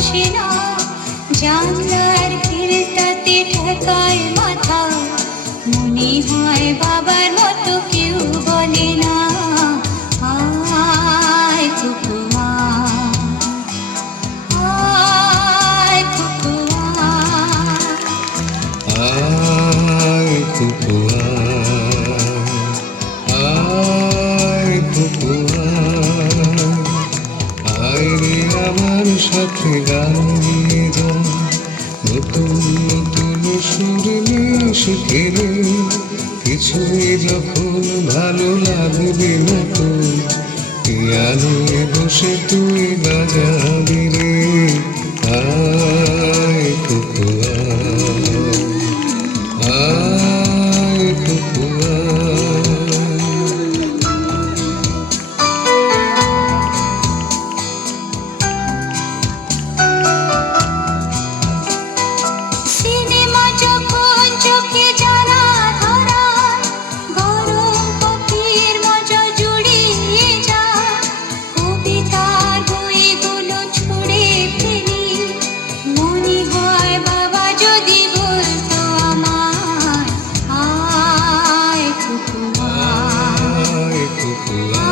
আসে না, জানলার খিলটাতে ঠেকায় মাথা, মনে হয় বাবার মতো কেউ বলে না, আয় কুকুয়া, আয় কুকুয়া, আয় কুকুয়া, আয় কুকুয়া, আয় রে আমার সাথে গান নিয়ে যা, নতুন নতুন সুর নিয়ে শিখে রে, কিছুই যখন ভালো লাগবে না তো, পিয়ানোয় বসে তুই বাজাবি রে, আয় কুকুয়া, আয় কুকুয়া। সিনেমা যখন চোখে জানা ধরা, গরম কফির মজা জুড়িয়ে যায়, কবিতার বইগুলো ছুঁড়ে ফেলি, মনে হয় বাবা যদি বলতো আমায়, আয় কুকুয়া, আয় কুকুয়া,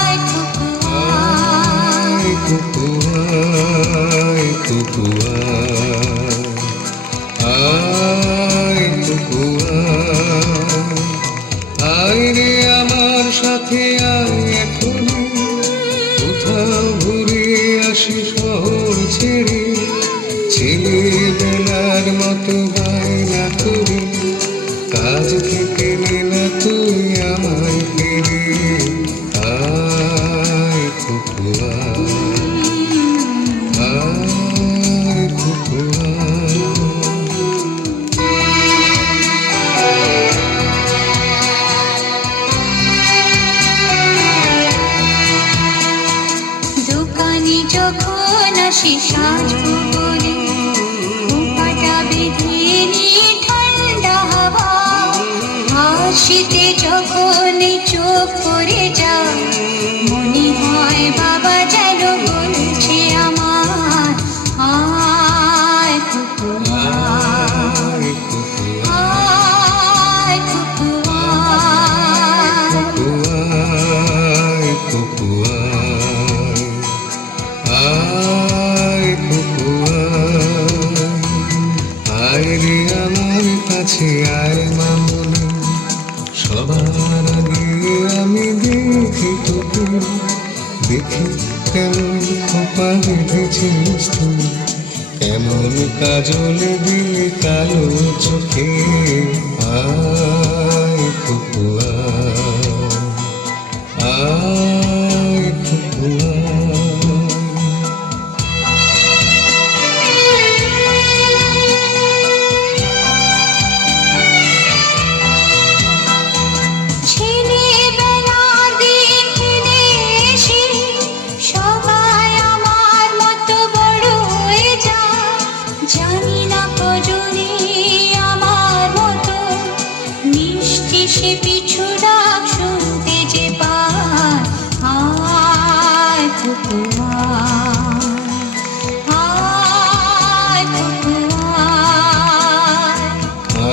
আয় কুকুয়া, আয় কুকুয়া, আয় কুকুয়া, আয় কুকুয়া, আয় রে আমার সাথে আয় এখনই, কোথাও ঘুরে আসি শহর ছেড়ে, ছেলেবেলার মতো বায়না করে, কাজ থেকে নে না তুই আমায় ফিরে, আয় কুকুয়া, আয় কুকুয়া। দোকানে যখন আসি সাজবো বলে, খোঁপাটা বেঁধে নিয়ে ঠান্ডা হাওয়া, হাসিতে যখন চোখ পড়ে যায়, মনে হয় বাবা যেন বলছে আমার, আয় কুকুয়া, আয় কুকুয়া, আয় কুকুয়া, আয় কুকুয়া, আয় কুকুয়া, আয় রে আমার কাছে আয় মামনি, সবার আগে আমি দেখি তোকে, দেখি কেমন খোপা বেঁধেছিস তুই, কেমন কাজল দিলে কালো চোখে, আয় কুকুয়া, আয় কুকুয়া। ছেলেবেলার দিন ফিরে এসে সবাই আমার মতো বড় হয়ে যায়, জানি না কজনে আমার মতো মিষ্টি সে পিছু ডাক শুনতে যে পায়, আয় কুকুয়া, আয় কুকুয়া,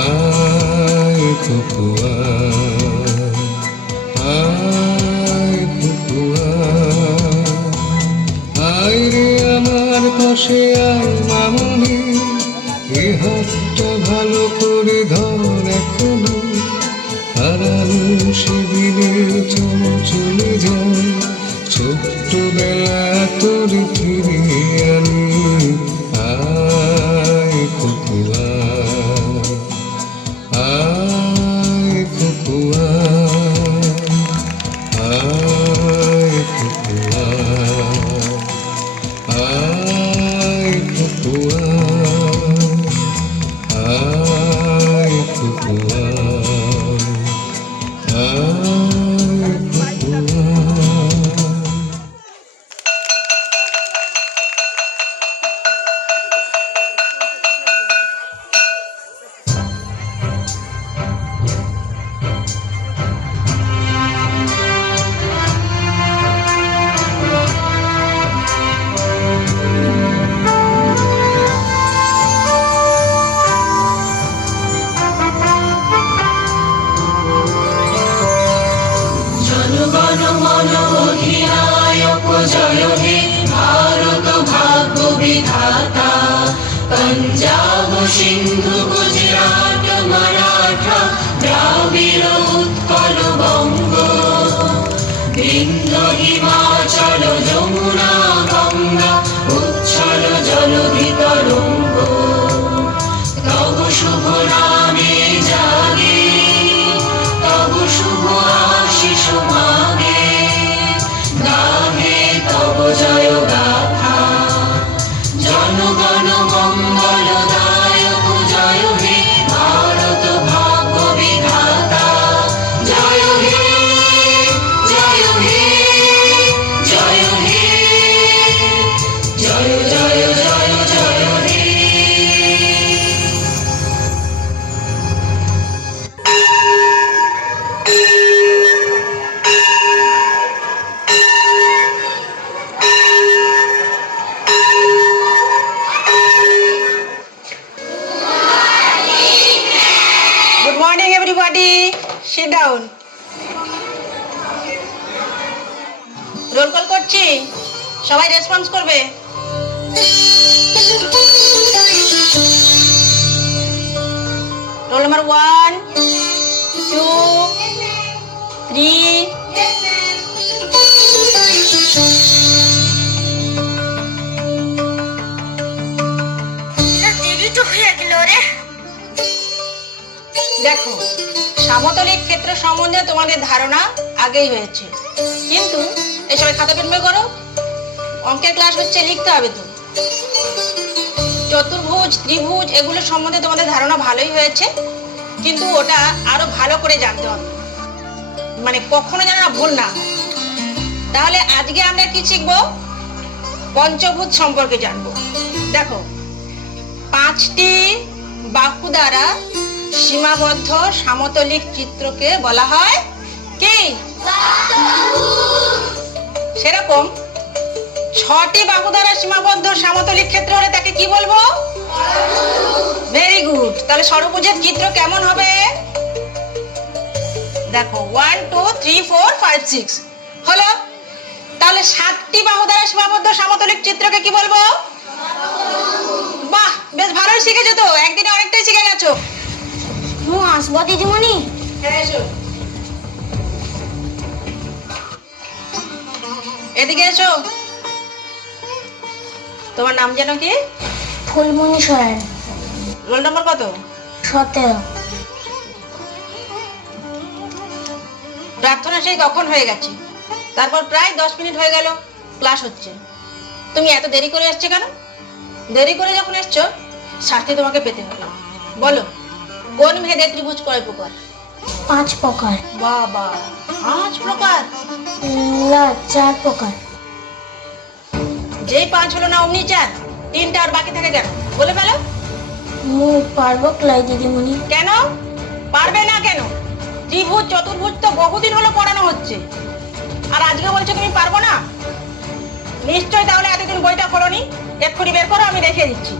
আয় কুকুয়া, আয় কুকুয়া, আয় রে আমার পাশে আয় মামনি, এ হাতটা ভালো করে ধর এখনো, হারানো সেদিনে চলে যায়, ছোট্টবেলা তোর ফিরে আনি, আয় কুকুয়া, আয় কুকুয়া, আয় কুকুয়া, আয় কুকুয়া, আয় কুকুয়া, আয়। विधाता पंजाब सिंधु गुजरात मराठा द्राविड़ उत्कल बंग विंध्य हिमाचल यमुना गंगा उच्छल जलधि तरंग तब शुभ नामे जागे तब शुभ आशीष मागे गाहे तब जय गाथा जनगण मंगल दायक जय हे भारत भाग्य विधाता जय हे जय हे जय हे जय जय जय जय हे Good morning, everybody. Sit down. Roll call করছি, সবাই রেসপন্স করবে। Roll number 1, 2, 3. দেরি তো হয়ে গেল রে। দেখো, সমতলিক ক্ষেত্র সম্বন্ধে তোমাদের ধারণা আগেই হয়েছে, কিন্তু এই সবাই খাতা পেন বের করো। অঙ্কের ক্লাস হচ্ছে, লিখতে হবে তো। চতুর্ভুজ, ত্রিভুজ এগুলো সম্বন্ধে তোমাদের ধারণা ভালোই হয়েছে, কিন্তু ওটা আরো ভালো করে জানতে হবে, মানে কখনো যেন না ভুল না হয়। তাহলে আজকে আমরা কি শিখবো? পঞ্চভুজ সম্পর্কে জানবো। দেখো, 5টি বাহু দ্বারা সীমাবদ্ধ সমতলিক চিত্রকে বলা হয় কি? সেরকম 6টি বাহু দ্বারা সীমাবদ্ধ সমতলিক ক্ষেত্র হলে তাকে কি বলবো? Very good. তাহলে ষড়ভুজের চিত্র কেমন হবে? দেখো 1 2 3 4 5 6 হলো। তাহলে 7টি বাহু দ্বারা সীমাবদ্ধ সমতলিক চিত্রকে কি বলবো? বাহ, বেশ ভালোই শিখেছো তো, একদিনে অনেকটাই শিখে গেছো। আসবো দিদিমণি। হ্যাঁ, এসো। এদিকে এসো। তোমার নাম যেন কি? ফুলমণি সরেন। রোল নাম্বার কত? 17। প্রার্থনা সেই কখন হয়ে গেছে, তারপর প্রায় 10 মিনিট হয়ে গেল ক্লাস হচ্ছে। তুমি এত দেরি করে এসছো কেন? দেরি করে যখন এসছো, শাস্তি তোমাকে পেতে হবে। বলো, কোন ভেদে ত্রিভুজ কয় প্রকার? 5 প্রকার। বাবা, 5 প্রকার? না, 4 প্রকার। যেই 5 হলো না অমনি 4, 3টা আর বাকি থাকে কেন? বলে ফেলো। মুই পারবো ক্লাই দিদিমণি। কেন পারবে না? কেন? ত্রিভুজ চতুর্ভুজ তো বহুদিন হলো পড়ানো হচ্ছে, আর আজকে বলছো তুমি পারবো না? নিশ্চয়ই তাহলে এতদিন বইটা খোলনি। এক্ষুনি বের করো, আমি দেখিয়ে দিচ্ছি।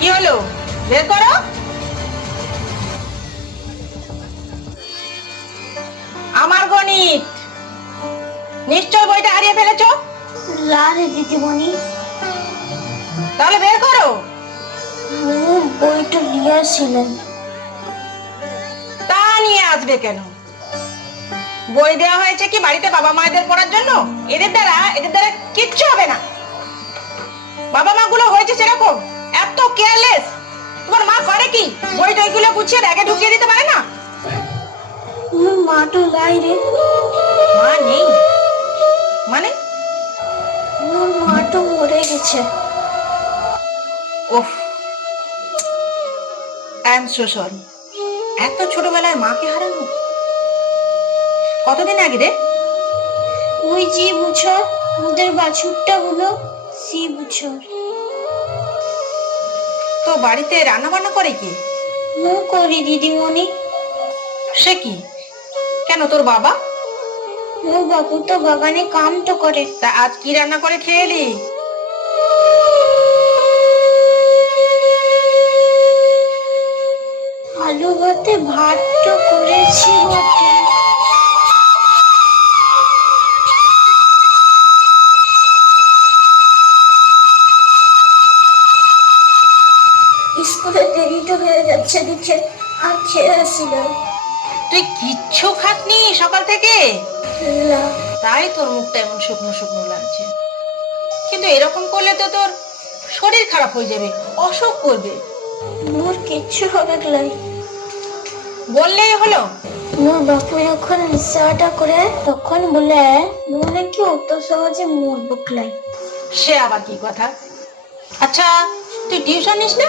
কি হলো? বের করো। আমার গণিত। নিশ্চয় বইটা হারিয়ে ফেলেছো। লা রে দিদিমণি, তাহলে বের করো। বইটা নিয়েছিলেন। তা নিয়ে আসবে কেন? বই দেওয়া হয়েছে কি বাড়িতে বাবা মায়েদের পড়ার জন্য? এদের দ্বারা কিচ্ছু হবে না। বাবা মা গুলো হয়েছে সেরকম, এত কেয়ারলেস। তোমার মা করে কি? বই টইগুলো গুছিয়ে ব্যাগে ঢুকিয়ে দিতে পারে না? মা তো লাই রে। মা নেই মানে? মা তো মরে গেছে। ওফ, আই এম সো সরি। এত ছোটবেলায় মাকে হারানো? কতদিন আগে রে? ওই যে বছর আমাদের বাছুরটা হলো, সেই বছর। তো বাড়িতে রান্না বান্না করে কি? মু করি দিদিমণি। সে কি? কেন, তোর বাবা? মোর বাপু তো বাগানে কাম তো করে। তা আজ কি রান্না করে খেয়ে এলি? আলু ভাতে ভাত তো করেছি বটে। স্কুলে দেরি তো হয়ে যাচ্ছে দেখে আর খেয়ে আসিলাম। তুই কিচ্ছু খাসনি সকাল থেকে? না, তাই তোর মুখটা এমন শুকনো শুকনো লাগছে। কিন্তু এরকম করলে তো তোর শরীর খারাপ হয়ে যাবে, অসুখ করবে। মোর কিচ্ছু হবে লাই। বললেই হলো। মোর বাপু যখন নেশাটা করে তখন বলে মোর নাকি অত সহজে মোর বকলাই। সে আবার কি কথা? আচ্ছা, তুই টিউশন নিস না?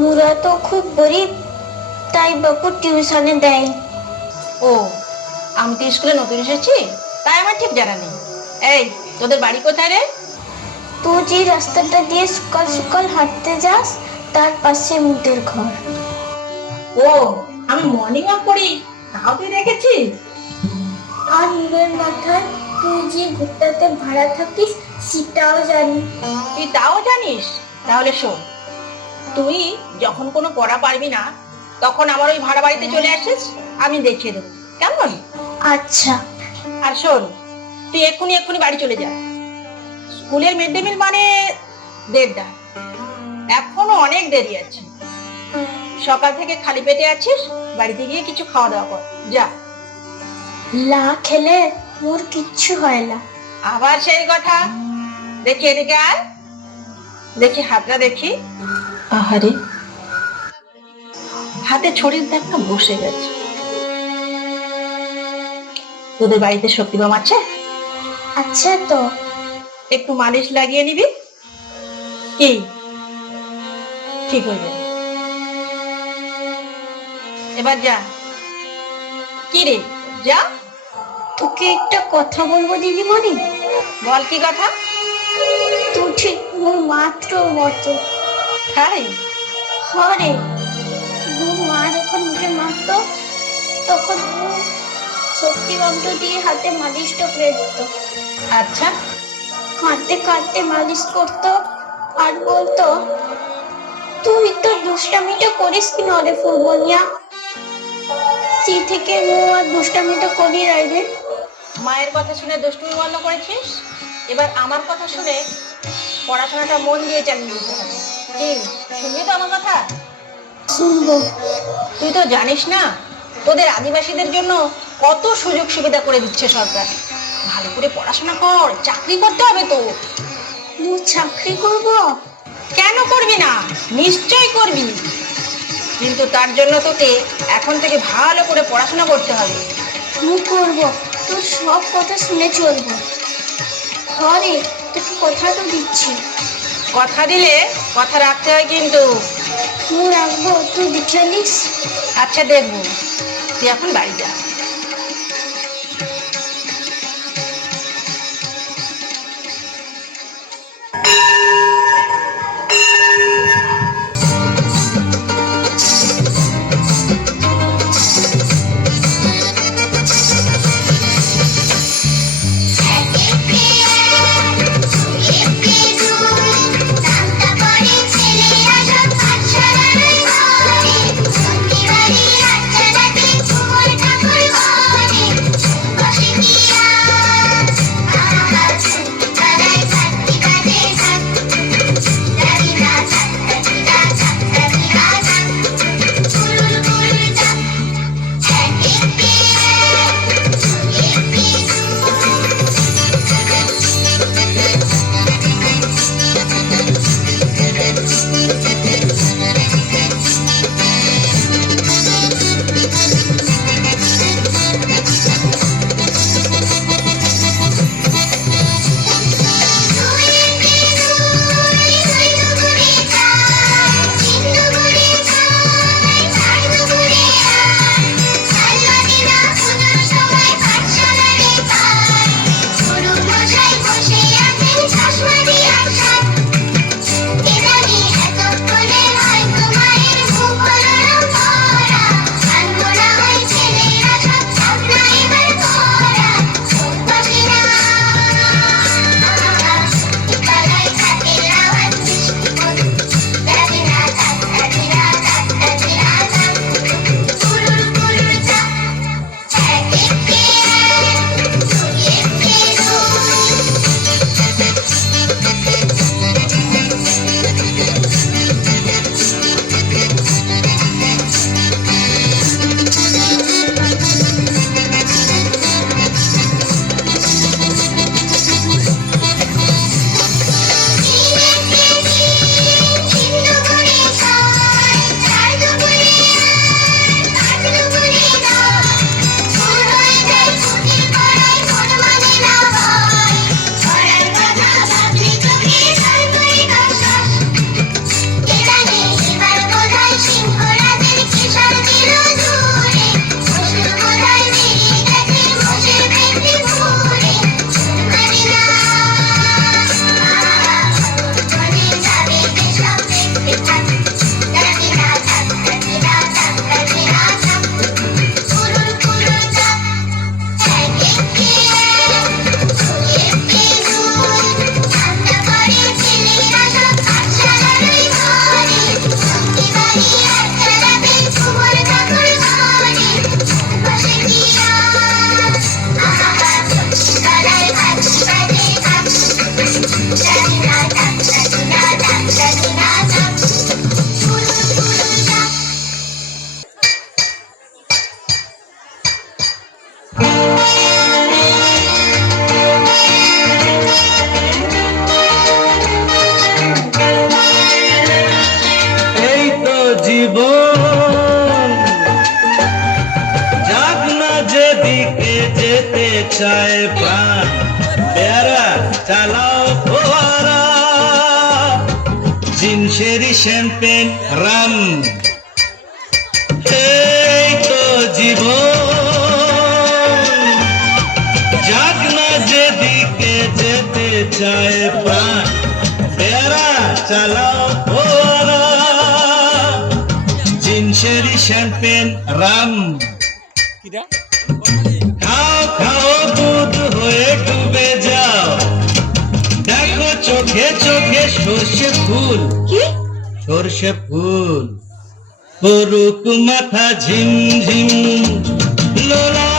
মোরা তো খুব গরিব, তাই বাপু টিউশনে দেয়। ও, আমি তো স্কুলে নতুন এসেছি, তাই আমার ঠিক জানা নেই। এই, তোদের বাড়ি কোথায় রে? তুই যে রাস্তাটা দিয়ে সকাল সকাল হাঁটতে যাস তার পাশে মুদের ঘর। ও, আমি মর্নিং ওয়াক করি, তাও তুই দেখেছিস? আর মুদের মাথায় তুই যে ঘুরটাতে ভাড়া থাকিস সেটাও জানি। তুই তাও জানিস? তাহলে শোন, তুই যখন কোনো পড়া পারবি না তখন আমার ওই ভাড়া বাড়িতে চলে আসিস, আমি দেখিয়ে দেবো, কেমন? আচ্ছা। আর শোন, তুই এক্ষুনি এক্ষুনি বাড়ি চলে যা। স্কুলের মিড ডে মিল মানে 1:30, এখনো অনেক দেরি আছে। সকাল থেকে খালি পেটে আছিস, বাড়িতে গিয়ে কিছু খাওয়া দাওয়া কর, যা। লা খেলে মোর কিচ্ছু হয় না। আবার সেই কথা? দেখি এদিকে আয়, দেখি হাতটা দেখি। আহারে, হাতে ছড়ির দাগটা বসে গেছে। তোদের বাড়িতে শক্তিবাম আছে? আচ্ছা তো, একটু মালিশ লাগিয়ে নিবি, কি ঠিক হয়ে যাবে। এবার যা। কি রে, যা। তোকে একটা কথা বলবো দিদিমণি। বল, কি কথা? তুই ঠিক মোর মাত্র মতো। তাই? হরে, মোর মা যখন মুখে মারতো তখন ও শক্তি বামটা দিয়ে হাতে মালিশটা করে দিত। আচ্ছা, কাঁদতে কাঁদতে মালিশ করতো আর বলতো, তুই তো দুষ্টামিটা করিস কি নরে ফুলবনিয়া। সেই থেকে ও আর দুষ্টামিটা করি রাইবে। মায়ের কথা শুনে দুষ্টুমি বন্ধ করেছিস, এবার আমার কথা শুনে পড়াশোনাটা মন দিয়ে চালিয়ে দিতে হবে। কি, শুনবি তো আমার কথা? শুনবো। তুই তো জানিস না, তোদের আদিবাসীদের জন্য কত সুযোগ সুবিধা করে দিচ্ছে সরকার। ভালো করে পড়াশোনা কর, চাকরি করতে হবে তো। তুই চাকরি করব? কেন করবি না? নিশ্চয় করবি, কিন্তু তার জন্য তোকে এখন থেকে ভালো করে পড়াশোনা করতে হবে। তুই করব, তোর সব কথা শুনে চলবো। হরে, তোকে কথা তো দিচ্ছি। কথা দিলে কথা রাখতে হয় কিন্তু। তুই রাখবো, তুই দেখে নিস। আচ্ছা, দেখবো। তুই এখন বাড়ি যা। ঠাকুর এই তো জীবন, যাক না যেদিকে যেতে চায় প্রাণ, পেয়ারা চালাও ফোয়ারা, জিনসেরি শ্যাম্পেন রাম। এই তো জীবন, যাক না যেদিকে যেতে চায় প্রাণ, পেয়ারা চালাও ফোয়ারা, জিনসেরি শ্যাম্পেন রাম। খাও খাও দুধ হয়ে ডুবে যাও, দেখো চোখে চোখে সর্ষে ফুল, কি সর্ষে ফুল। করুক মাথা ঝিমঝিম, লোলা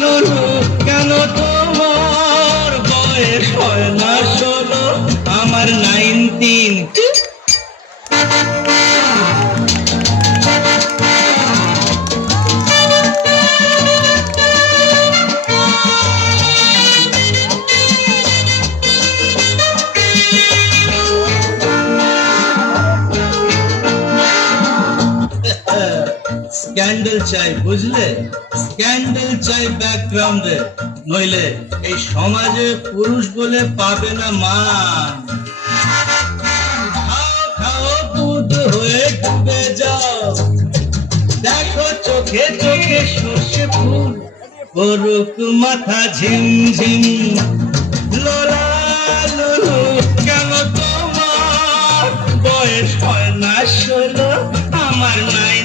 লুলু, কেন তোমার বয়স হয় না 16, আমার 19। স্ক্যান্ডেল চাই, বুঝলে? স্ক্যান্ডেল চাই ব্যাকগ্রাউন্ডে, নইলে এই সমাজে পুরুষ বলে পাবে না মান। খাও খাও দুধ হয়ে ডুবে যাও, দেখো চোখে চোখে সর্ষে ফুল, করুক মাথা ঝিমঝিম, লোলা লুলু, কেন তোমার বয়স হয় না 16, আমার 19।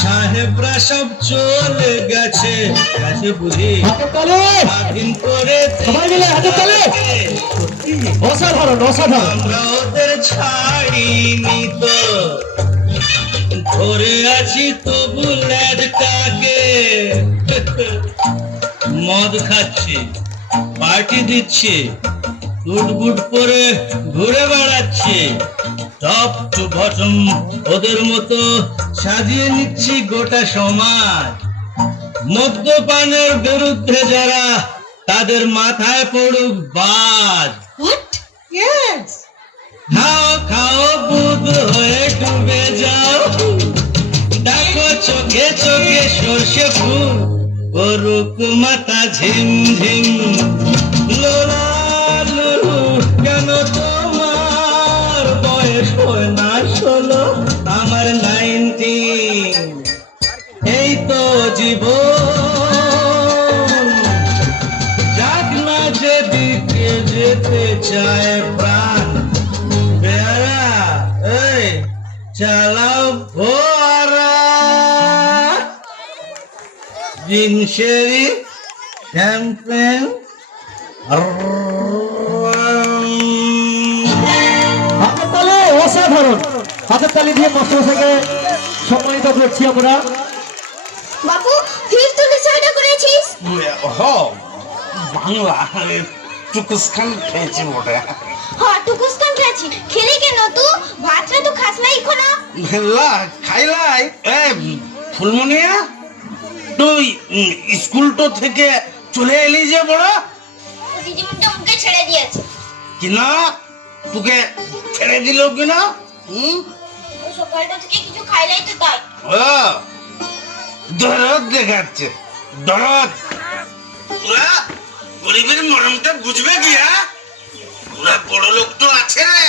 সাহেবরা সব চলে গেছে, গেছে বুঝি, স্বাধীন করে অসাধারণ অসাধারণ। আমরা ওদের ছাড়িনি তো, ধরে আছি তবু ল্যাডটাকে। মদ খাচ্ছি, পার্টি দিচ্ছি, টুটবুট পরে ঘুরে বেড়াচ্ছি, টপ টু বটম ওদের মতো সাজিয়ে নিচ্ছি গোটা সমাজ। মদ্যপানের বিরুদ্ধে যারা, তাদের মাথায় পড়ুক বাজ। খাও খাও বুধ হয়ে ডুবে যাও, দেখো চোখে চোখে সর্ষে ফুল, করুক মাথা ঝিমঝিম, লোলা লুলু, কেন তোমার বয়স হয় না 16, আমার 19। এই তো জীবন, যাক না যেদিকে যেতে চায় প্রাণ, পেয়ারা এই চালাও ফোয়ারা, জিনসেরি শ্যাম্পেন হাতের তালে অসাধারণ, হাতের তালি দিয়ে মাস্টারমশাইকে সম্মানিত করছি আমরা। বাবু ফির তুই বিষয়টা করেছিস? বাংলা টুকুসখান খেয়েছি বটে। হ্যাঁ টুকুসকান খেয়েছি। খেলি কেন তুই? ভাতটা তো খাস নাই এখনো। লা খাইলাই। এ ফুলমনিয়া, তুই স্কুলটো থেকে চলে এলি যে বড়? দিদিমণিটা মুখে ছেড়ে দিয়েছে। কিনা তোকে ছেড়ে দিল কিনা? ও সকালটা থেকে কিছু খাইলাই তো তাই। দরদ দেখাচ্ছে, দরদ। ওরা গরিবের মরমটা বুঝবে কি? ওরা বড় লোক তো আছে রে,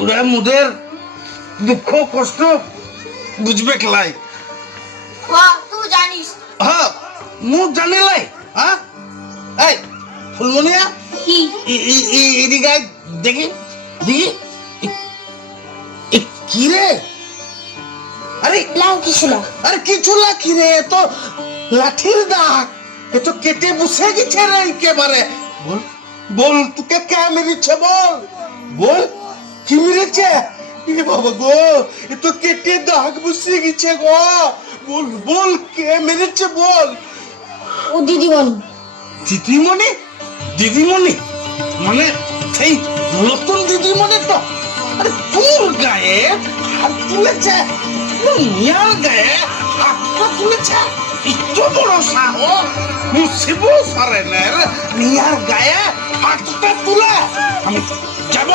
ওরা মুদের দুঃখ কষ্ট বুঝবে খেলাই। হ্যাঁ তুই জানিস। হ্যাঁ মু জানিলাই। হ্যাঁ এই ফুলমনিয়া, কি এদিকে আয়, দেখি দেখি কি রে? আরে লাউ কিছু না। আরে কিছু লাঠি রে, তো লাঠির দাগ, এ তো কেটে বসে গেছে রে একেবারে। বল বল তোকে কে মেরেছে বল বল কি মেরেছে এ বাবা গো এ তো কেটে দাগ বসে গেছে গো বল বল কে মেরেছে বল ও দিদিমণি। দিদিমণি দিদিমণি মানে সেই নতুন দিদিমণি তো আরে তোর গায়ে হাত তুলেছে মিয়ার গায়ে হাতটা তুলেছে একটু বড় সাহস শিবু সরেনের মিয়ার গায়ে হাতটা তুলে আমি যাব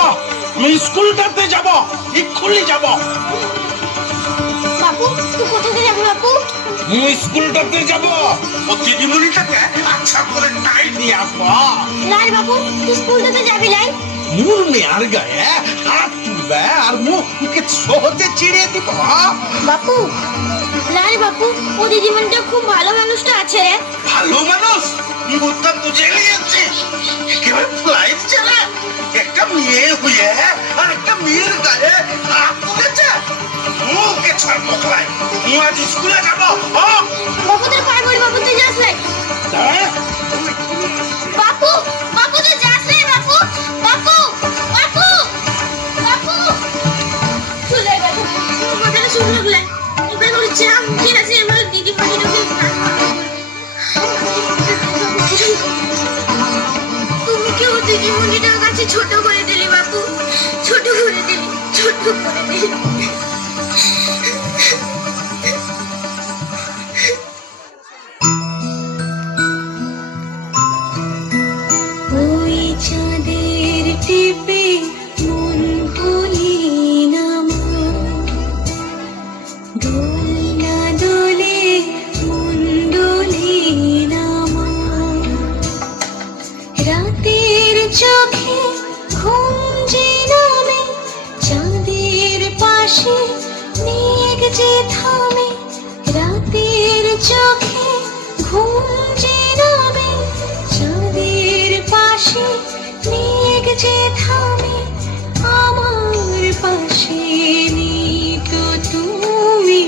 আমি স্কুলটাতে যাব এক্ষুনি যাব বাপু তুই কোথায় যাবি বাপু? আমি স্কুলটাতে যাব ও দিদিমণিটাকে আচ্ছা করে টাই নিয়ে আসবো না রে বাপু, তুই স্কুলটাতে যাবি নাই? মোর মেয়ার গায়ে হাত তুলবে আর মুখকে সহজে চিড়িয়ে দিব বাপু না রে বাপু, ও দিদিমণিটা খুব ভালো মানুষটা আছে রে। ভালো মানুষ মুখটা বুঝে নিয়েছিস একেবারে ফ্লাইট ছেড়ে একটা মেয়ে হয়ে আর একটা মেয়ের গায়ে হাত তুলেছে মুখকে ছাড় পকলাই আজ স্কুলে যাবো বাপু তোর পায়ে পড়ি, বাপু তুই যাস নাই। বাপু বাপু তুই যাস নাই বাপু, বাপু বাপু বাপু চলে গেল কথাটা শুনে লাগলে এবার ওর জাম ঠিক আছে এবার দিদিমণিটাকে তুমি কি ও দিদিমণিটার কাছে ছোট করে দিলি বাপু, ছোট করে দিলি, ছোট করে দিলি। ওই চাঁদের টিপে মন ভুলি না দোলনা দোলে মন দোলে না রাতের চোখে ঘুম যে নামে চাঁদের পাশে মেঘ যে থামে রাতের চোখে ঘুম যে নামে চাঁদের পাশে মেঘ যে থামে আমার পাশে নেই তো তুমি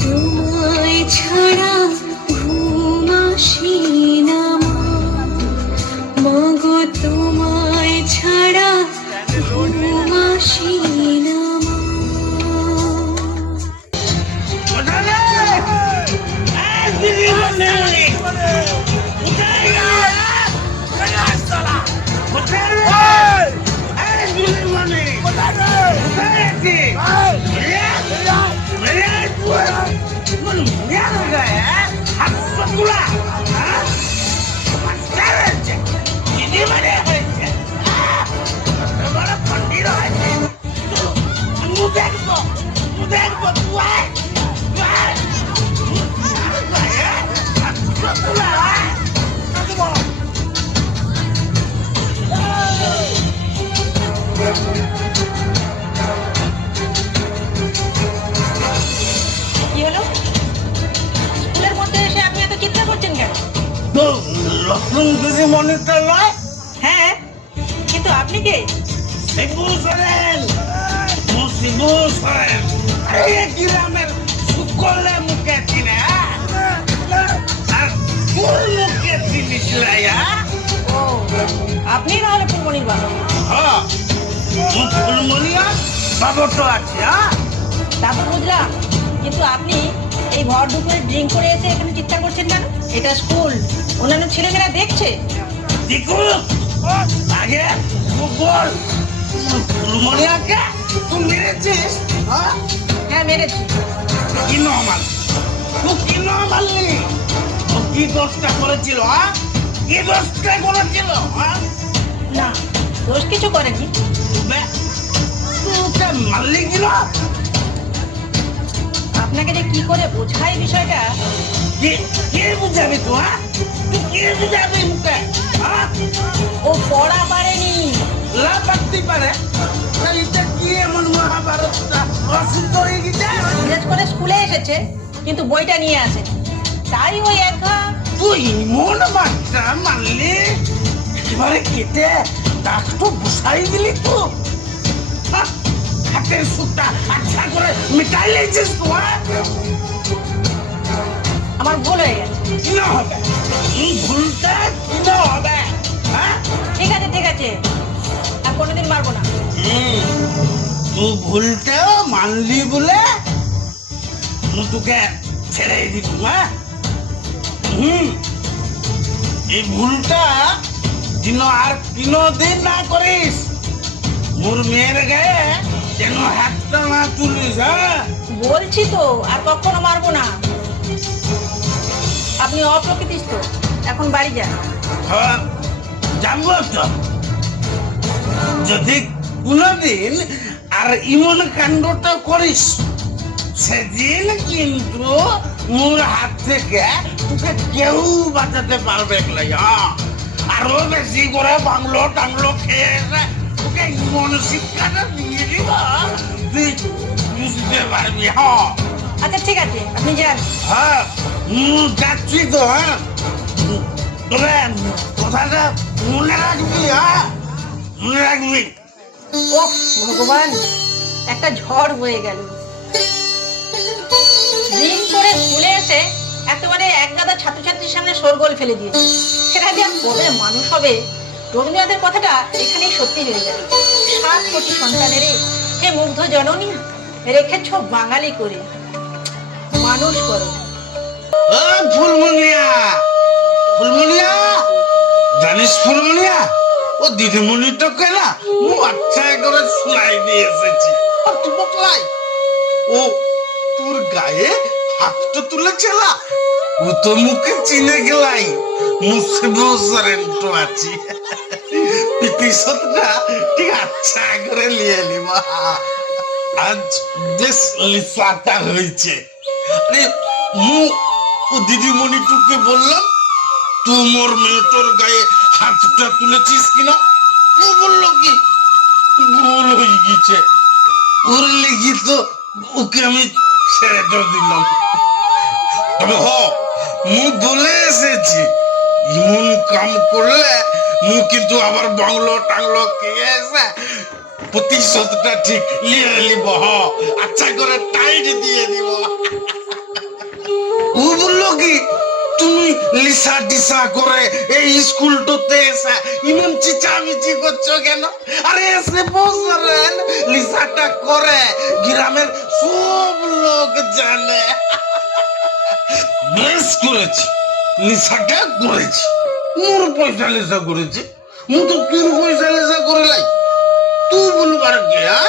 তোমায় ছাড়া ঘুম আসি না মাগো তোমায় ছাড়া ঘুম আসি না কি হলো স্কুলের মধ্যে এসে আপনি এত চিৎকার করছেন কেন? তো নতুন দিদিমণিটা নয় হ্যাঁ কিন্তু আপনি কে? শিবু সরেন শিবু সরেন এই গ্রামের সকলে মুখে চিনে আর তোর মুখে চিনিস লাইয়া ও আপনি তাহলে ফুলমণির বাবা। হ্যাঁ ফুলমণিয়া বাবর তো আছে তারপর বুঝলাম, কিন্তু আপনি এই ভর দুপুরে ড্রিঙ্ক করে এসে এখানে চিৎকার করছেন কেন? এটা স্কুল, অন্যান্য ছেলেমেয়েরা দেখছে। দেখো আগে বল ফুলমণিয়াকে তুই মেরেছিস হ্যাঁ মেরেছি। কি নমাল তুই কি নমালনি ও কি দোষটা করেছিল কি দোষটা করেছিল না দোষ কিছু করেনি। তুই ওকে মারলি কিনা আপনাকে যে কি করে বোঝাই বিষয়টা। কে বুঝাবি তো তুই কে বুঝাবি মুখে ও পড়া পারেনি। লাভ পারতে পারে এটা কি এমন মহাভারতটা অসুস্থ হয়ে গেছে ইংরেজ করে স্কুলে এসেছে কিন্তু বইটা নিয়ে আসে, তাই ওই একা। তুই মন বাচ্চা মারলি একেবারে কেটে ডাক্তার বসাই দিলি তো হাতের সুটটা আচ্ছা করে মিটাই লেছিস তো আমার ভুল হয়ে গেছে। কি না হবে এই ভুলটা কি না হবে হ্যাঁ ঠিক আছে ঠিক আছে, আর কোনোদিন মারবো না। তুই ভুলটা মানলি বলে তোকে ছেড়ে দিব হ্যাঁ এই ভুলটা যেন আর কোনোদিন না করিস, মোর মেয়ের গায়ে যেন হাতটা না তুলিস হ্যাঁ বলছি তো আর কখনো মারবো না। আপনি অপ্রকৃতিস্থ, এখন বাড়ি যান। হ্যাঁ জানবো তো যদি কোনোদিন আর ইমন কাণ্ডটা করিস সেদিন কিন্তু মোর হাত থেকে তোকে কেউ বাঁচাতে পারবে না। হ্যাঁ আরো বেশি করে বাংলো টাংলো খেয়ে এসে তোকে ইমন শিক্ষাটা দিয়ে দিব, তুই বুঝতে পারবি। হ্যাঁ আচ্ছা ঠিক আছে, আপনি যান। হ্যাঁ যাচ্ছি তো। হ্যাঁ তবে কথাটা মনে রাখবি। হ্যাঁ মনে রাখবি। ও ভগবান, একটা ঝড় বয়ে গেল। দিন করে স্কুলে এসে একেবারে এক গাদা ছাত্রছাত্রীর সামনে শোরগোল ফেলে দিয়েছে। সেটা যে আর কবে মানুষ হবে, রবীন্দ্রনাথের কথাটা এখানেই সত্যি হয়ে যাবে। 7 কোটি সন্তানেরে হে মুগ্ধ জননী রেখেছ বাঙালি করে, মানুষ করো। ও ফুলমনিয়া, ফুলমনিয়া জানিস ফুলমনিয়া, ও দিদিমণিটাকে না মু আচ্ছা করে শোনাই দিয়ে এসেছি। আর তুই বকলাই ও তোর গায়ে হাতটা তুলেছে না, ও তো মুখে চিনে গেলাই মুসে বসরেন্টো আছি। প্রতিশোধটা ঠিক আচ্ছা করে নিয়ে নিবা। আজ বেশ লিসাটা হয়েছে। আরে মু ও দিদিমণিটুকে বললাম তুই মোর মেয়েটোর গায়ে হাতটা তুলেছিস কিনা, ও বললো কি ভুল হয়ে গেছে, ওর লেগে তো ওকে আমি ছেড়ে দিলাম। তবে মু বলে এসেছি এমন কাম করলে মু কিন্তু আবার বাংলো টাংলো খেয়ে এসে প্রতিশোধটা ঠিক নিয়ে নিব। আচ্ছা করে টাইট দিয়ে দিব। ও বললো কি তুমি লিসা টিসা করে এই স্কুলটাতে এসে ইমন চিচামিচি করছো কেন? আরে এসে বসরেন লিসাটা করে গ্রামের সব লোক জানে। বেশ করেছি, লিসাটা করেছি, মোর পয়সা লিসা করেছি, মু তো তোর পয়সা লিসা করে লাই। তুই বলবার কে? হ্যাঁ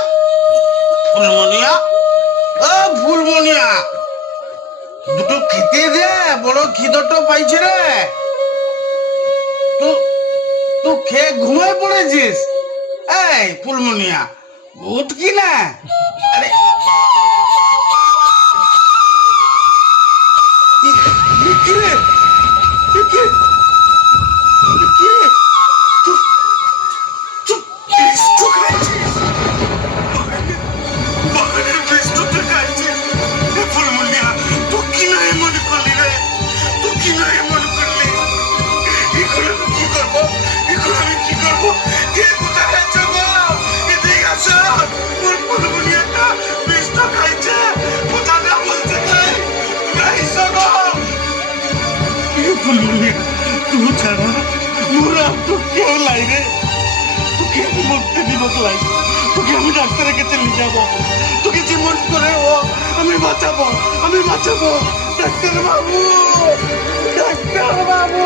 ফুলমনিয়া, ও ফুলমনিয়া দুটো খেতে দে, বড় খিদটা পাইছে রে। তো খেয়ে ঘুমায় পড়েছিস? এই ফুলমনিয়া উঠ কি না। আরে কি রে কি तू ছাড়া মোরা তো কেউ লাই রে, তোকে আমি মুক্তি দিব লাই, তোকে আমি ডাক্তারের কাছে নিয়ে যাবো, তোকে জীবন করে ও আমি বাঁচাবো, আমি বাঁচাবো। ডাক্তার বাবু, ডাক্তার বাবু,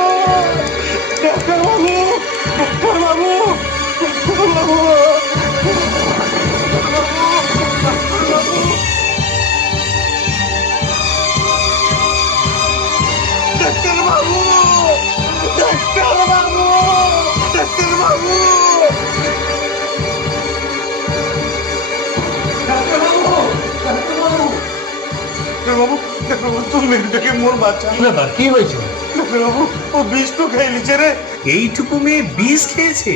ডাক্তার বাবু, ডাক্তার বাবু, ডাক্তার বাবু, ডাক্তার বাবু, ডাক্তার বাবু, ডাক্তার বাবু, ডাক্তার বাবু, ডাক্তার বাবু, ডাক্তার বাবু, ডাক্তার বাবু, তুমি মেয়েটাকে মোর বাচ্চা। কি ব্যাপার, কি হয়েছে? ডাক্তার বাবু ও বিষ তো খেয়ে নিচ্ছে রে। এইটুকু মেয়ে বিষ খেয়েছে?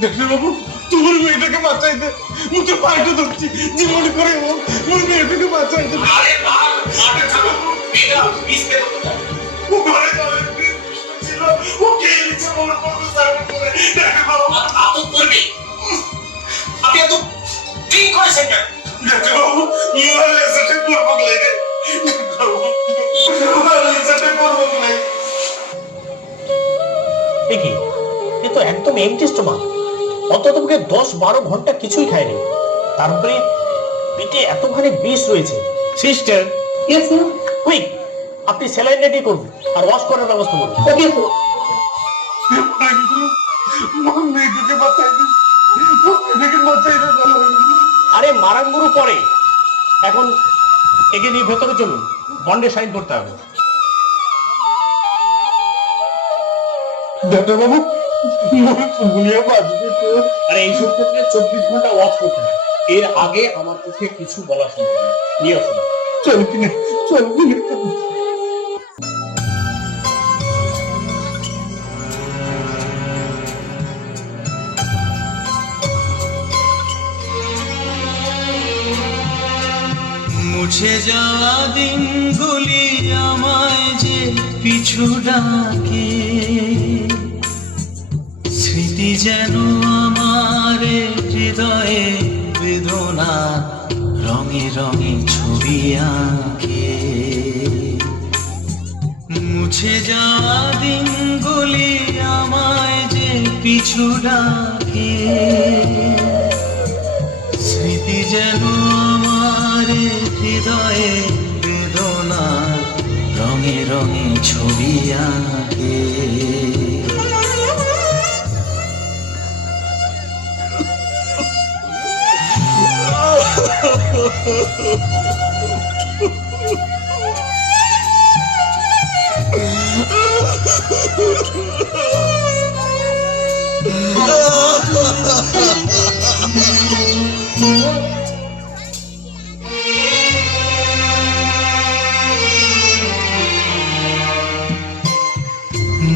ডাক্তার বাবু তোমার মেয়েটাকে বাঁচাই দে, মুখে পাইটা ধরছি, জীবন করে ও মোর মেয়েটাকে বাঁচাই দে। আরে না, ডাক্তার বাবু, এটা বিষ খেয়ে কোথায়? ও ঘরে ঘরে বিষ ছিল, ও খেয়ে নিচ্ছে মোর বন্ধু সার্ভে করে। ডাক্তার বাবু আতঙ্ক করবে। আপনি এত ড্রিঙ্ক করেছেন কেন? ডাক্তারবাবু মোবাইলের সাথে করবো লাগে মোবাইলের সাথে করবো লাগে দেখি এ তো একদম এমটি স্টোমাক, অন্তত 10-12 ঘন্টা কিছুই খায়নি, তারপরে পেটে এতখানি বিষ রয়েছে। Sister, yes sir. কুইক আপনি স্যালাইন রেডি করুন আর ওয়াশ করার ব্যবস্থা করুন। Okay sir. মেয়েটাকে বাঁচাই দিন, মেয়েটাকে বাঁচাই দিন। আরে মারাঙ্গুরু পরে, এখন এগিয়ে নিয়ে ভেতরে চলুন, বন্ডে সাইন করতে হবে। ডাক্তারবাবু মুনিয়া বাঁচবে তো? আরে এইসব ক্ষেত্রে 24 ঘন্টা ওয়াচ করতে হয়, এর আগে আমার পক্ষে কিছু বলা সম্ভব না। নিয়ে আসুন। চল কিনা, চল কিনা। মুছে যাওয়া দিনগুলি আমায় যে পিছু ডাকে, স্মৃতি যেন আমার হৃদয়ে বেদনা রঙে রঙে ছবি আঁকে। মুছে যাওয়া দিনগুলি আমায় যে পিছু ডাকে, স্মৃতি যেন আমার হৃদয়ে বেদনা রঙে রঙে ছবি আঁকে।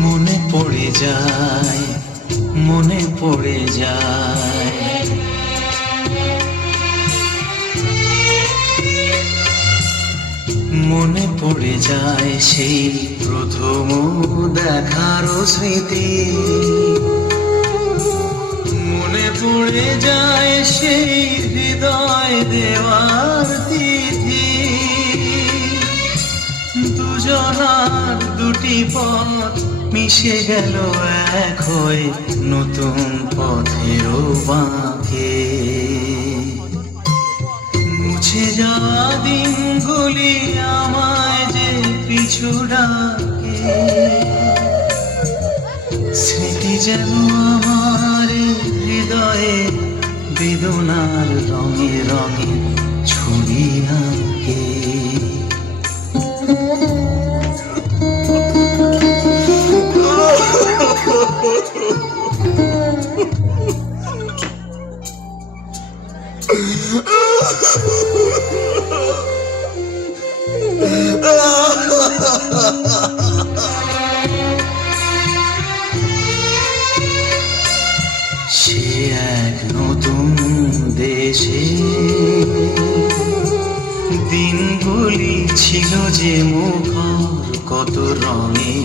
মনে পড়ে যায়, মনে পড়ে যায়, মনে পড়ে যায় সেই প্রথম দেখার স্মৃতি, মনে পড়ে যায় সেই হৃদয় দেওয়ার তিথি। দুজনার দুটি পথ মিশে গেল এক হয়ে নতুন পথের বাঁকে। মুছে যাওয়া দিনগুলি আমায় যে পিছু ডাকে, স্মৃতি যেন আমার হৃদয়ে বেদনার রঙে রঙে ছবি আঁকে। সে এক নতুন দেশে দিনগুলি ছিল যে মুখর কত রঙে,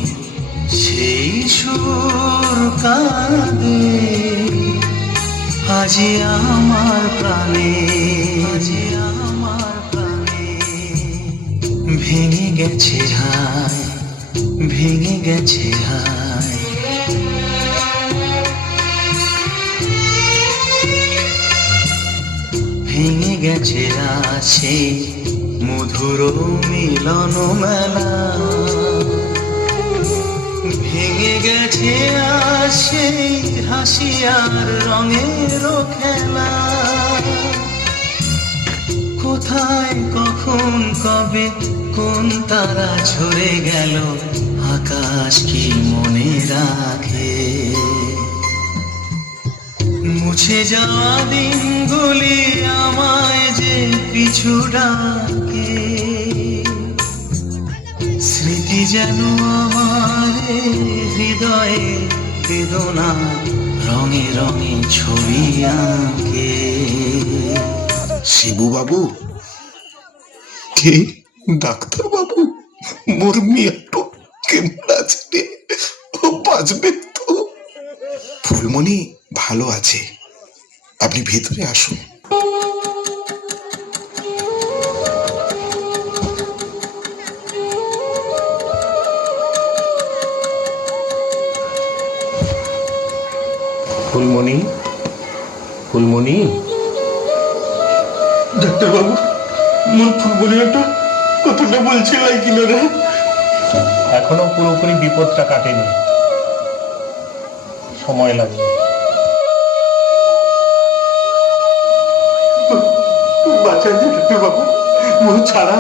সেই সুর কাঁদে আজি আমার প্রাণে, আজি আমার প্রাণে। ভেঙে গেছে হায়, ভেঙে গেছে হায়, ভেঙে গেছে আছে মধুর মিলন মেলা, ভেঙে গেছে আসে হাসি আর রঙের খেলা। কোথায় কখন কবে কোন তারা ঝরে গেল, আকাশ কি মনে রাখে। মুছে যাওয়া দিনগুলি আমায় যে পিছু ডাকে, স্মৃতি যেন আমার হৃদয়ে বেদনা রঙে রঙে ছবি আঁকে। শিবু বাবু, কে? ডাক্তার বাবু, মোর মেয়েটো কেমন আছে রে? ও বাঁচবে তো? ফুলমণি ভালো আছে, আপনি ভেতরে আসুন। ফুলমণি, ফুলমণি। ডাক্তারবাবু, মোর ফুলমনিয়াটা কতটা বলছে কিনা রে? এখনো পুরোপুরি বিপদটা কাটেনি, সময় লাগবে। বাঁচাই যে ডাক্তারবাবু, মোর ছাড়া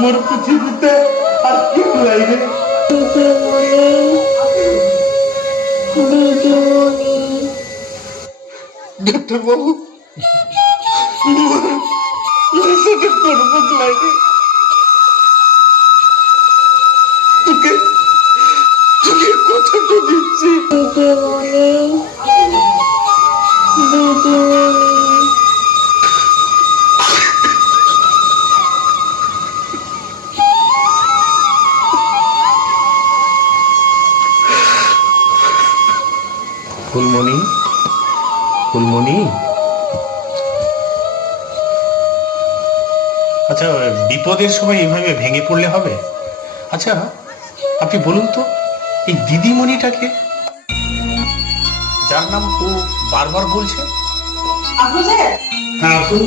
মোর পৃথিবীতে আর কেউ নাই রে। দিদিমণি, ডাক্তারবাবু, মোর সাথে করবো লাগে। তোকে তোকে কথাটা দিচ্ছি। দিদিমণি, দিদিমণি। ফুলমণি, ফুলমণি। আচ্ছা, বিপদের সময় এইভাবে ভেঙে পড়লে হবে? আচ্ছা, আপনি বলুন তো, এই দিদিমণিটাকে, যার নাম ও বারবার বলছে? হ্যাঁ, আসুন।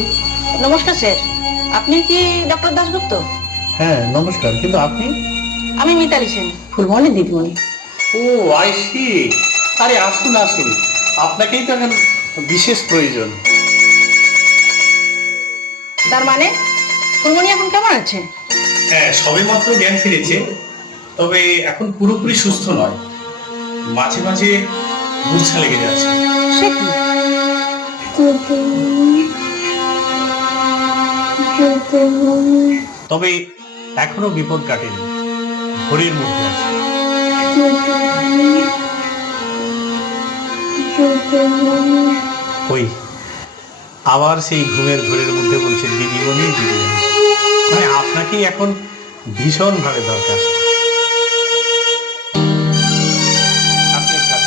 নমস্কার স্যার, আপনি কি ডক্টর দাশগুপ্ত? হ্যাঁ, নমস্কার। কিন্তু আপনি? আমি মিতালি সেন, ফুলমণি দিদিমণি। ও, আই সি। আরে আসুন আসুন, আপনাকেই তো এখন বিশেষ প্রয়োজন। তার মানে ফুলমণি এখন কেমন আছে? হ্যাঁ, সবে মাত্র জ্ঞান ফিরেছে, তবে এখন পুরোপুরি সুস্থ নয়, মাঝে মাঝে মূর্ছা লেগে যাচ্ছে। সে কি? তবে এখনো বিপদ কাটেনি, ঘোরের মধ্যে আছে। ওই আবার সেই ঘুমের ঘোরের মধ্যে বলছে দিদিমণি, দিদিমণি। মানে আপনাকেই এখন ভীষণ ভাবে দরকার। আপনি একটা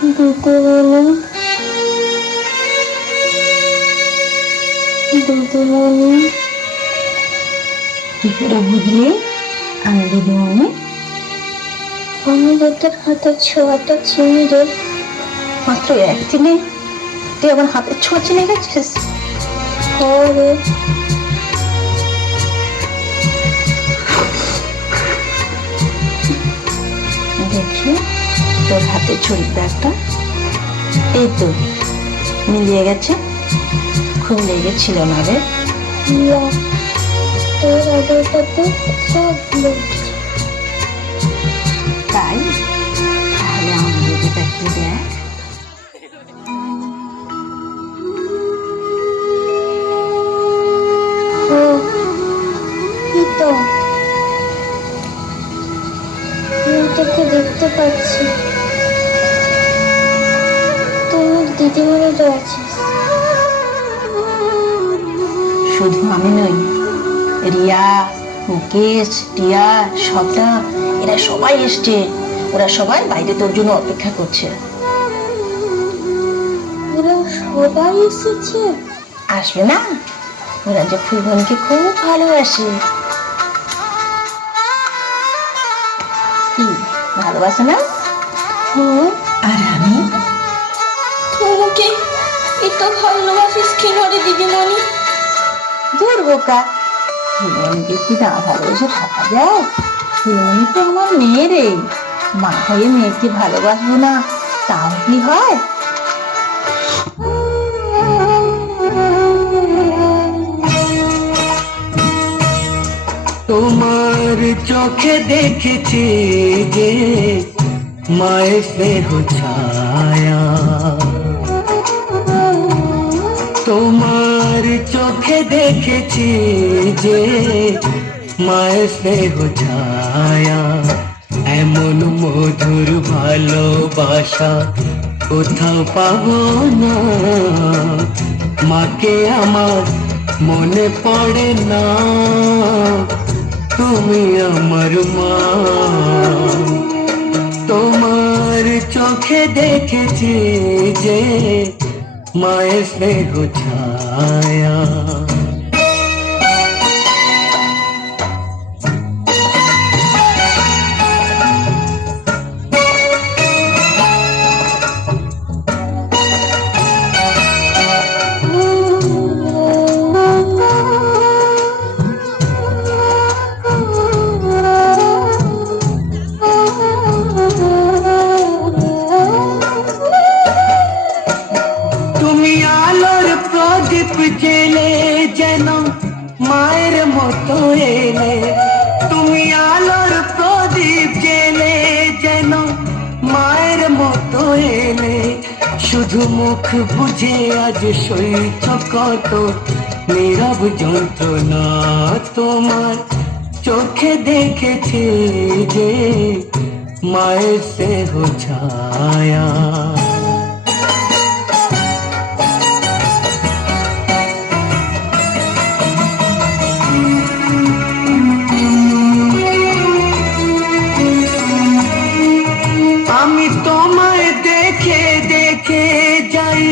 দিদিমণি, দিদিমণি। কি করে বুঝলি আমি দিদিমণি? আমি তোর হাতের ছোঁয়াটা চিনি রে। মাত্র একদিনে তুই আমার হাতের ছোঁয়া চিনে গেছিস? রে দেখি তোর হাতে ছড়ির ব্যাগটা, এই তো মিলিয়ে গেছে। খুব লেগেছিল না রে? ইয়া, তোর আদরটাতে সব লুটছে। তাই তাহলে আমার দিদিটা কি দেখ। ও, এই তো আমি তোকে দেখতে পাচ্ছি। তুই দিদিমণি রয়েছিস। শুধু আমি নই, রিয়া, মুকেশ, টিয়া, সবটা, এরা সবাই এসছে। ওরা সবাই বাইরে তোর জন্য অপেক্ষা করছে। ওরা সবাই এসেছে? আসবে না? ওরা যে ফুলমণিকে খুব ভালোবাসে। কি ভালোবাসে না? আর আমি তোমাকে এত ভালোবাসিস কেন রে দিদিমণি? দূর বোকা, ফুলমণিকে কি না ভালোবেসে থাকা যায়? ফুলমণি তো আমার মেয়ে রে, মা হয়ে মেয়েকে ভালোবাসবো না তাও কি হয়? তোমার চোখে দেখেছি যে মায়ের স্নেহ ছায়া, তোমার চোখে দেখেছি যে মায়ের স্নেহ ছায়া। এমন মধুর ভালোবাসা কোথাও পাবো না, মাকে আমার মনে পড়ে না, তুমি আমার মা। তোমার চোখে দেখেছি যে মায়ের স্নেহ ছায়া। তুমি আলোর প্রদীপ জেলে যেন মায়ের মতো এলে, তুমি আলোর প্রদীপ জেলে যেন মায়ের মতো এলে, শুধু মুখ বুঝে আজ সইছ কত নীরব যন্ত্রণা তোমার, চোখে দেখেছি যে মায়ের স্নেহ ছায়া। আমি তোমায় দেখে দেখে যাই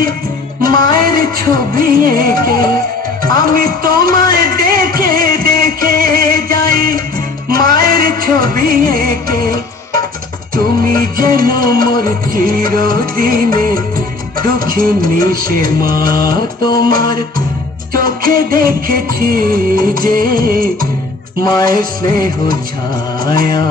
মায়ের ছবি এঁকে, আমি তোমায় দেখে দেখে যাই মায়ের ছবি এঁকে, তুমি যেন মোর চিরদিনে দুঃখিনী সে মা তোমার, চোখে দেখেছি যে মায়ের স্নেহ ছায়া।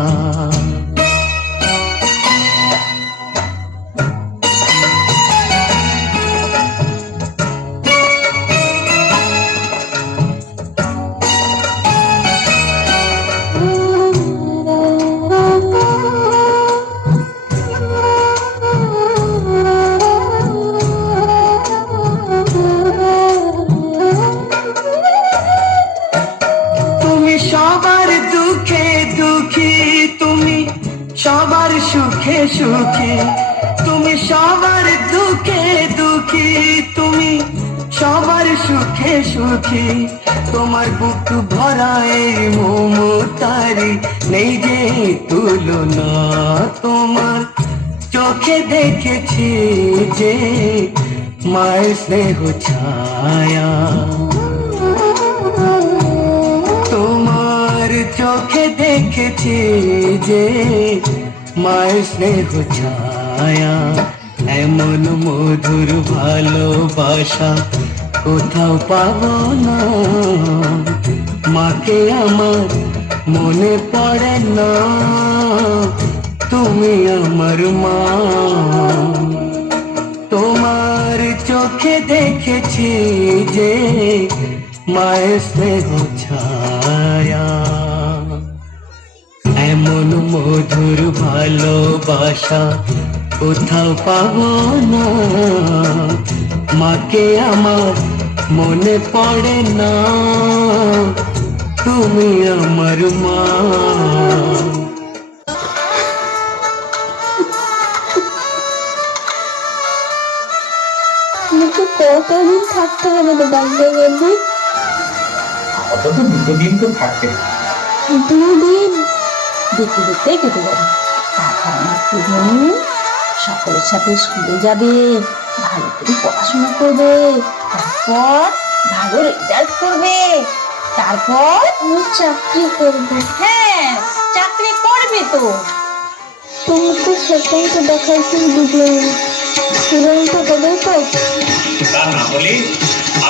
তুমি সবার দুঃখে দুঃখী, তুমি সবার সুখে সুখী, তুমি সবার দুঃখে দুঃখী, তুমি সবার সুখে সুখী, তোমার বুক ভরা এই মমতারি নেই যে তুলনা, তোমার চোখে দেখেছি যে মায়ের স্নেহ ছায়া। তোমার চোখে দেখেছি যে মায়ের স্নেহ ছায়া, এমন মধুর ভালোবাসা কোথাও পাবো না, মাকে আমার মনে পড়ে না, তুমি আমার মা। তোমার চোখে দেখেছি যে মায়ের স্নেহ ছায়া, এমন মধুর ভালোবাসা কোথাও পাবো না, মাকে আমার মনে পড়ে না, তুমি আমার মা। কিন্তু কতদিন থাকতে হবে তো ডাক্তার বাবু? অন্তত 2 দিন তো থাকতে। 2 দিন? দেখতে দেখতে কেটে যাবে। তারপর আমার তুমি সকলের সাথে স্কুলে যাবে, ভালো করে পড়াশোনা করবে, তারপর ভালো রেজাল্ট করবে, তারপর আমি চাকরি করবো। হ্যাঁ চাকরি করবে তো। তুমি তো সেটাই তো দেখাইছেন ভিডিও, পূরণটা হবে তো? তা না হলে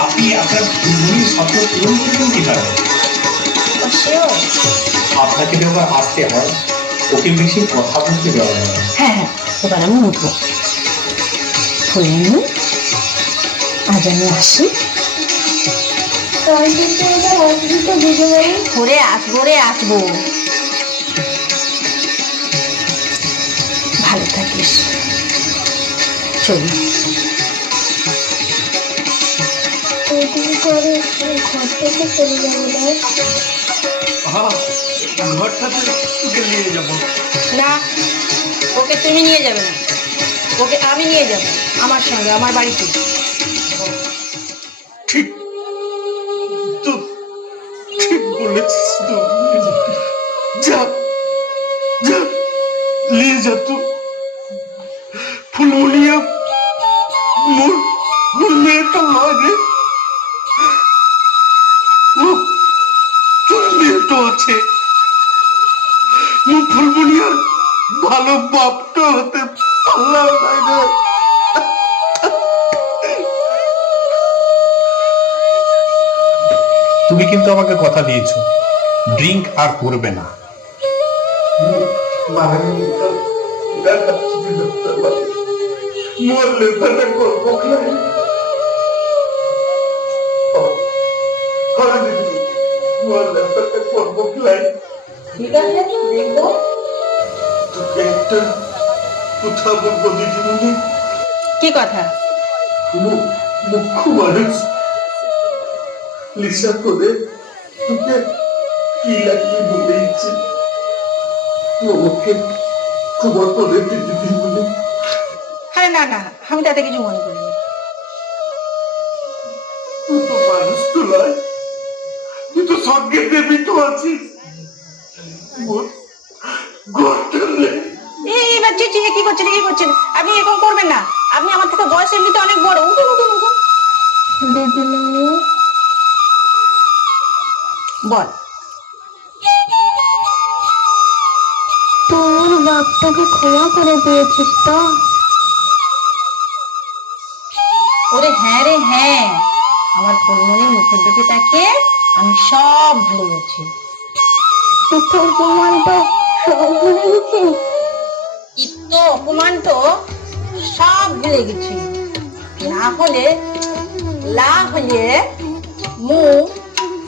আপনি আপনার মনের স্বপ্ন পূরণ করবেন কিভাবে? সেও আপনাকে যখন আসতে হয় ওকে বেশি কথা বলতে দেওয়া হয় না। হ্যাঁ হ্যাঁ এবার আমি উঠবো। আজ আমি আসি। ঘুরে আসবো রে আসবো। ভালো থাকিস, চলি। করে ঘর থেকে চলে যাবো ঘরটাতে তোকে নিয়ে যাবো। না, ওকে তুমি নিয়ে যাবে না, ওকে আমি নিয়ে যাব আমার সঙ্গে, আমার বাড়িতে। ঠিক তো, ঠিক বলেছিস তো। যা যা, নিয়ে যা তো। ফুলমুনিয়া মোর মেয়েটা নয় রে, তোর মেয়ে তো আছে। ফুলবুনিয়ার ভালো বাপটা হতে পারলাম নাই রে। তুমি কিন্তু আমাকে কথা দিয়েছো ড্রিঙ্ক আর করবে না। মরলে তাহলে করবো খাই। মরলে তাহলে করবো খাই। ঠিক আছে দেখবো। তোকে একটা কথা বলবো দিদিমণি। কি কথা? মুখ্য মানুষ লিসা করে তোকে কি লাগবে বলেছি, ওকে খবর করে দিদিমণি। আরে না না, আমি তাতে কিছু মনে করিনি। তুই তো মানুষ তো নয়, তুই তো সঙ্গে দেবী তো আছিস। এই বাচ্চা কি করছেন? আপনি এরকম করবেন না। আপনি আমার থেকে বয়স এমনিতে অনেক বড়। উঠুন। দিদিমণি, বল। তোর বাপটাকে ক্ষমা করে দিয়েছিস তো? ওরে হ্যাঁ রে হ্যাঁ, আমার ফুলমণির মুখের দিকে তাকিয়ে আমি সব ভুলে গেছি। অপমান তো সব ভুলে গেছিস? অপমান তো সব ভুলে গেছি। না হলে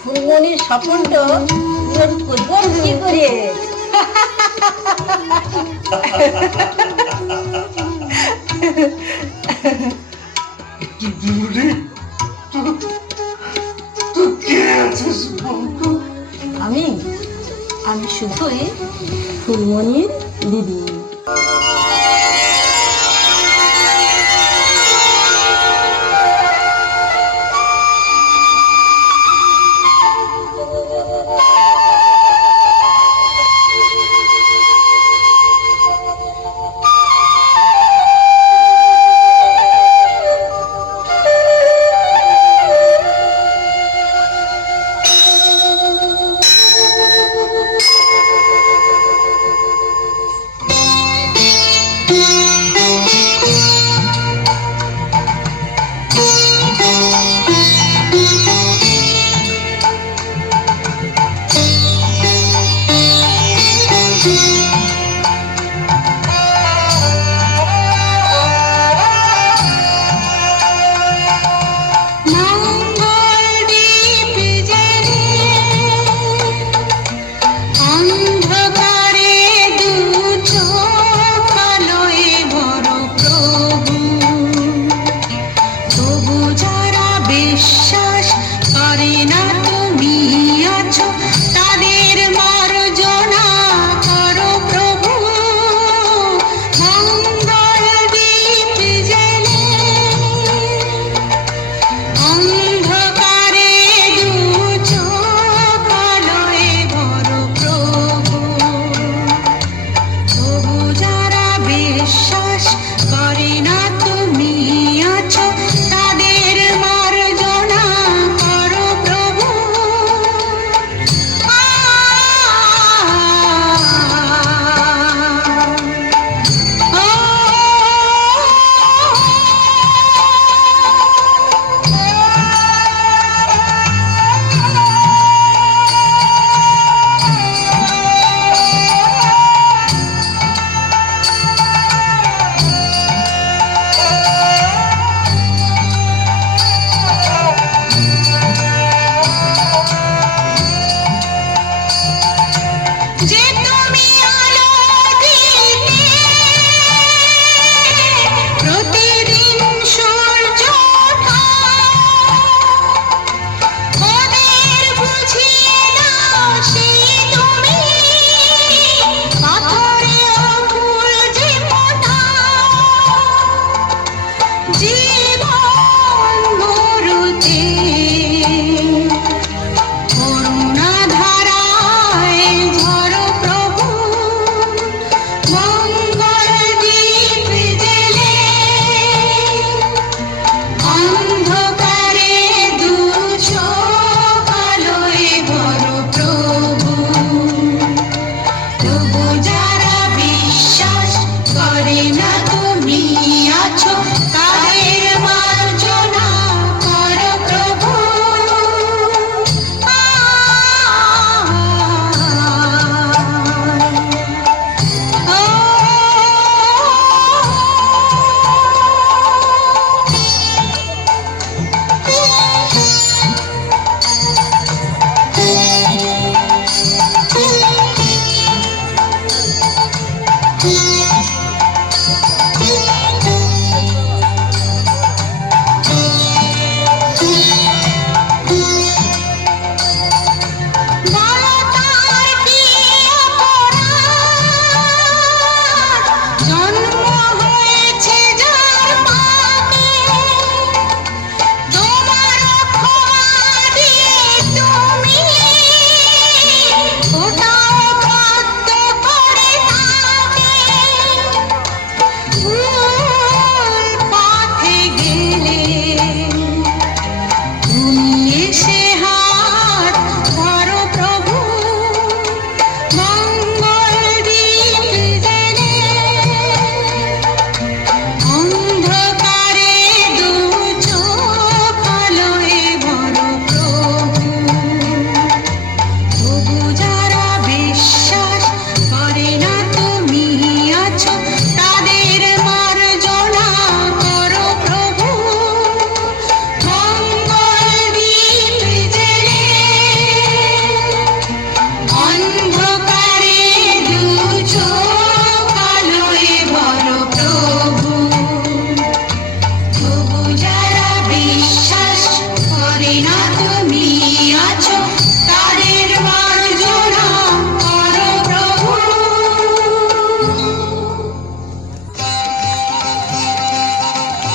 ফুলমণির স্বপ্নটা করবো কি করে? আমি শুধুই ফুলমণির দিদি। অন্ধকারে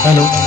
হ্যালো